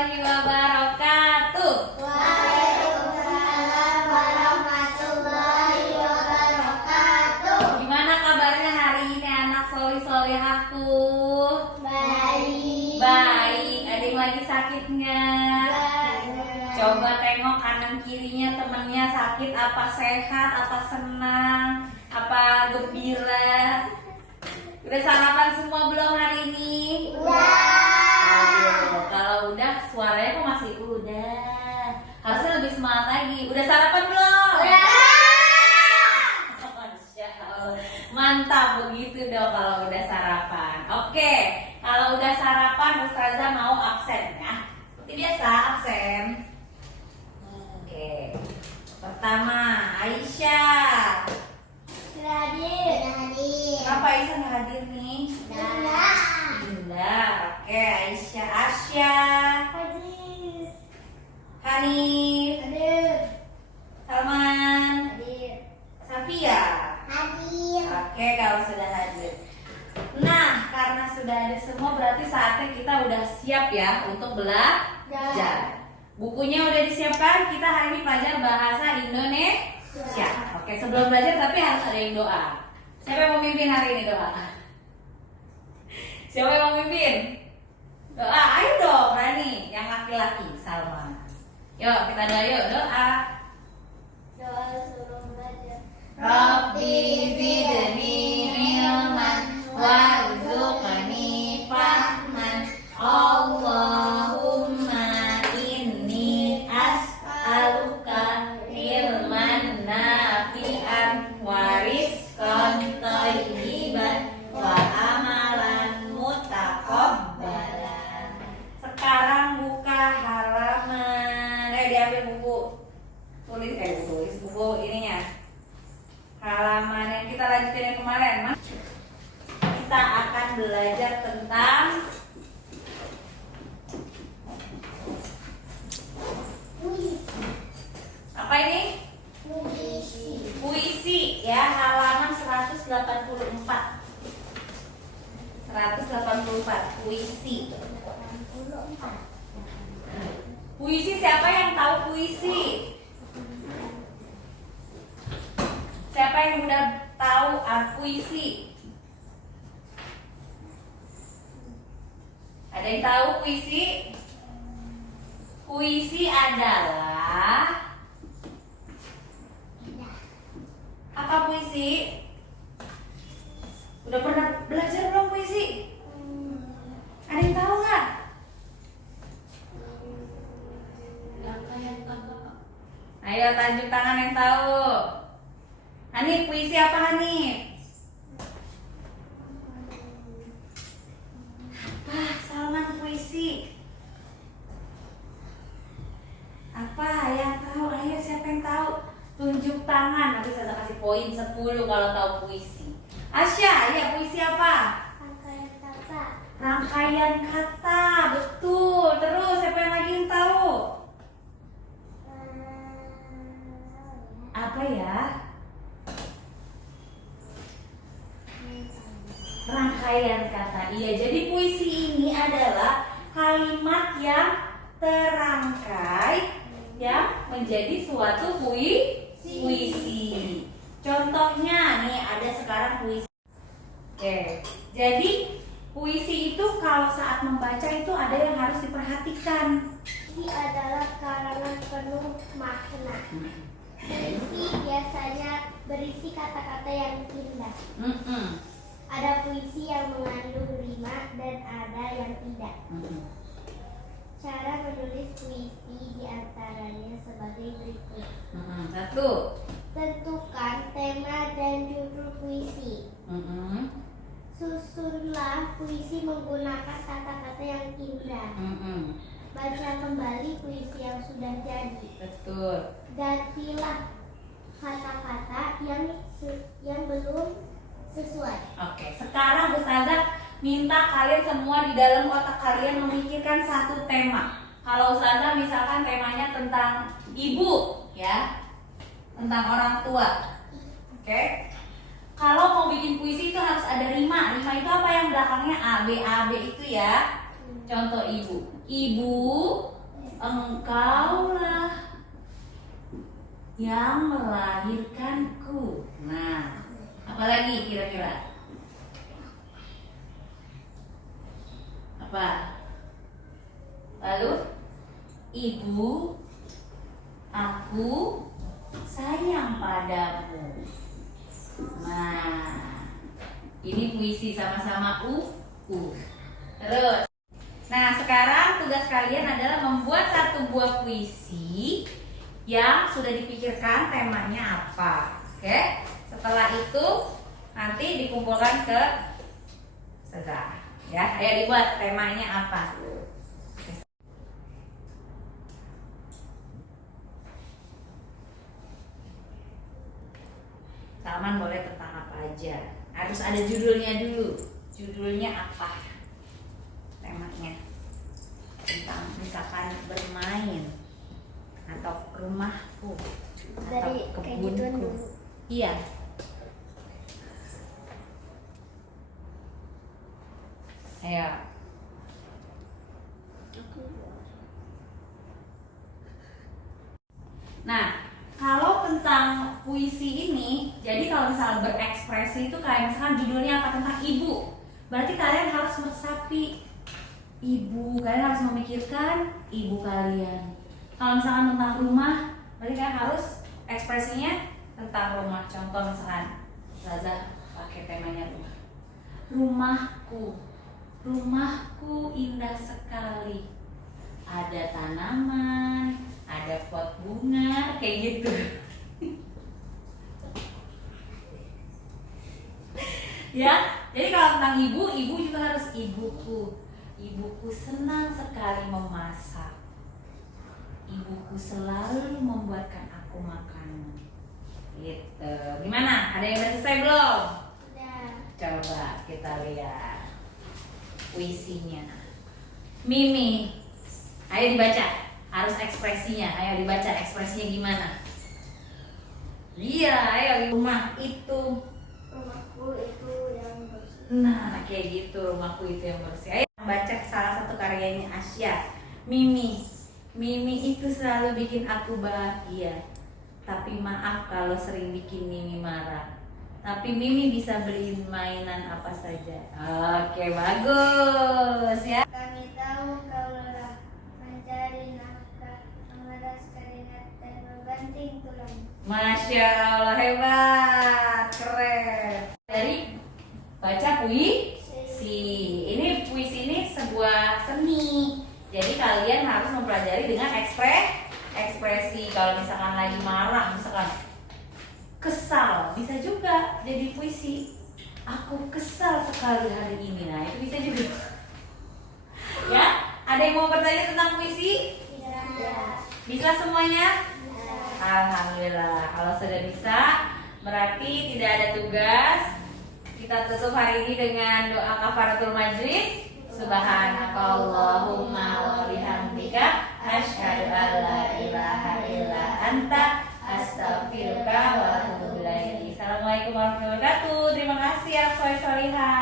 warahmatullahi wabarakatuh. Waalaikumsalam warahmatullahi wabarakatuh. Gimana kabarnya hari ini anak solih-solihahku? Baik. Baik. Adik lagi sakitnya? Baik. Coba tengok kanan kirinya temennya sakit, apa sehat, apa senang, apa gembira. Udah sarapan semua belum hari ini? Aduh, kalau udah suaranya kok masih udah. Harusnya lebih semangat lagi. Udah sarapan belum? Masya Allah. Mantap begitu dong kalau udah sarapan. Oke, kalau udah sarapan Ustazah mau absen ya. Seperti biasa absen. Oke. Pertama, Aisyah. Hadir. Kenapa Aisyah nggak hadir nih? Dinda. Oke, Aisyah. Asya. Hadir. Hanif. Hadir. Salman. Hadir. Safia. Hadir. Oke, kalau sudah hadir. Nah, karena sudah ada semua berarti saatnya kita udah siap ya untuk belajar. Bukunya udah disiapkan. Kita hari ini belajar bahasa Indonesia. Oke, sebelum belajar tapi harus ada yang doa. Siapa yang mau mimpin hari ini doa? Siapa yang mau mimpin? Doa, ayo dong, Rani. Yang laki-laki, Salma. Yuk, kita doa yuk, doa. Doa sebelum belajar. Rabbi zidni ilman warzuqni fahman. Allahumma inni as'aluka ilman nafi'an wa rizqan thayyiban wa amalan mutaqabbalan. Sekarang buka halaman. Diambil buku. Tulis buku ininya. Halaman yang kita lanjutin yang kemarin, Mas. Kita akan belajar tentang apa ini? Puisi ya, halaman 184. 184 puisi. Puisi, siapa yang tahu puisi? Siapa yang udah tahu puisi? Ada yang tahu puisi? Puisi adalah apa puisi? Udah pernah belajar belum puisi? Ada yang tahu nggak? Ayo tajuk tangan yang tahu. Hanif, puisi apa Hanif? Apa? Salman, puisi apa yang tahu? Ayo, siapa yang tahu? Tunjuk tangan, nanti saya kasih poin 10 kalau tahu puisi. Asya, ya puisi apa? Rangkaian kata. Rangkaian kata, betul. Terus siapa yang lagi yang tahu? Apa ya? Rangkaian kata. Iya, jadi puisi ini adalah kalimat yang terangkai yang menjadi suatu puisi. Contohnya nih ada sekarang puisi. Oke. Jadi puisi itu kalau saat membaca itu ada yang harus diperhatikan. Puisi adalah karangan penuh makna. Puisi biasanya berisi kata-kata yang indah. Ada puisi yang mengandung rima dan ada yang tidak. Cara menulis puisi diantaranya sebagai berikut. 1. Tentukan tema dan judul puisi. Susunlah puisi menggunakan kata-kata yang indah. Baca kembali puisi yang sudah jadi. Betul. Gantilah kata-kata yang belum sesuai. Oke, sekarang Ustazah minta kalian semua di dalam otak kalian memikirkan satu tema. Kalau Ustazah misalkan temanya tentang ibu, ya, tentang orang tua. Oke. Kalau mau bikin puisi itu harus ada rima. Rima itu apa yang belakangnya A B itu ya. Contoh ibu. Ibu, engkaulah yang melahirkanku. Nah, apalagi kira-kira? Apa? Lalu, ibu, aku sayang padamu. Nah, ini puisi sama-sama Terus, nah sekarang tugas kalian adalah membuat satu buah puisi yang sudah dipikirkan temanya apa. Oke? Setelah itu nanti dikumpulkan ke Ustazah. Ya, ayo dibuat temanya apa. Halaman boleh tentang apa aja. Harus ada judulnya dulu. Judulnya apa? Temanya. Tentang misalkan bermain atau rumahku atau Dari kayak gituan kebunku. dulu. Iya. Ayo. Nah, kalau tentang puisi ini, jadi kalau misalnya berekspresi itu kayak misalkan judulnya apa tentang ibu, berarti kalian harus meresapi ibu, kalian harus memikirkan ibu kalian. Kalau misalkan tentang rumah, berarti kalian harus ekspresinya tentang rumah. Contoh misalkan Zaza pakai temanya rumah. Rumahku indah sekali. Ada tanaman, ada pot bunga, kayak gitu. Ya, jadi kalau tentang ibu juga harus ibuku. Ibuku senang sekali memasak. Ibuku selalu membuatkan aku makanan. Gitu. Gimana? Ada yang udah selesai belum? Udah. Coba kita lihat puisinya. Mimi, ayo dibaca. Harus ekspresinya. Ayo dibaca ekspresinya gimana? Iya, ayo rumah itu. Rumahku itu yang bersih. Nah, kayak gitu rumahku itu yang bersih. Ayo baca salah satu karyanya Asya. Mimi itu selalu bikin aku bahagia. Tapi maaf kalau sering bikin Mimi marah. Tapi Mimi bisa beliin mainan apa saja. Oke, bagus ya. Kami tahu kau lelah mencari nafkah, memeras keringat dan membanting tulang. Masya Allah, hebat, keren. Dari baca puisi. Ini puisi ini sebuah seni. Jadi kalian harus mempelajari dengan ekspresi. Kalau misalkan lagi marah, misalkan kesal, bisa juga jadi puisi. Aku kesal sekali hari ini. Nah, itu bisa juga. Ya, ada yang mau bertanya tentang puisi? Tidak. Bisa semuanya? Bisa. Alhamdulillah. Kalau sudah bisa, berarti tidak ada tugas. Kita tutup hari ini dengan doa kafaratul majlis. Subhanakallahumma wa bihamdika asyhadu an la ilaha illa anta astaghfiruka wa atubu ilaik. Assalamualaikum warahmatullahi wabarakatuh. Terima kasih ya, soleh solihah.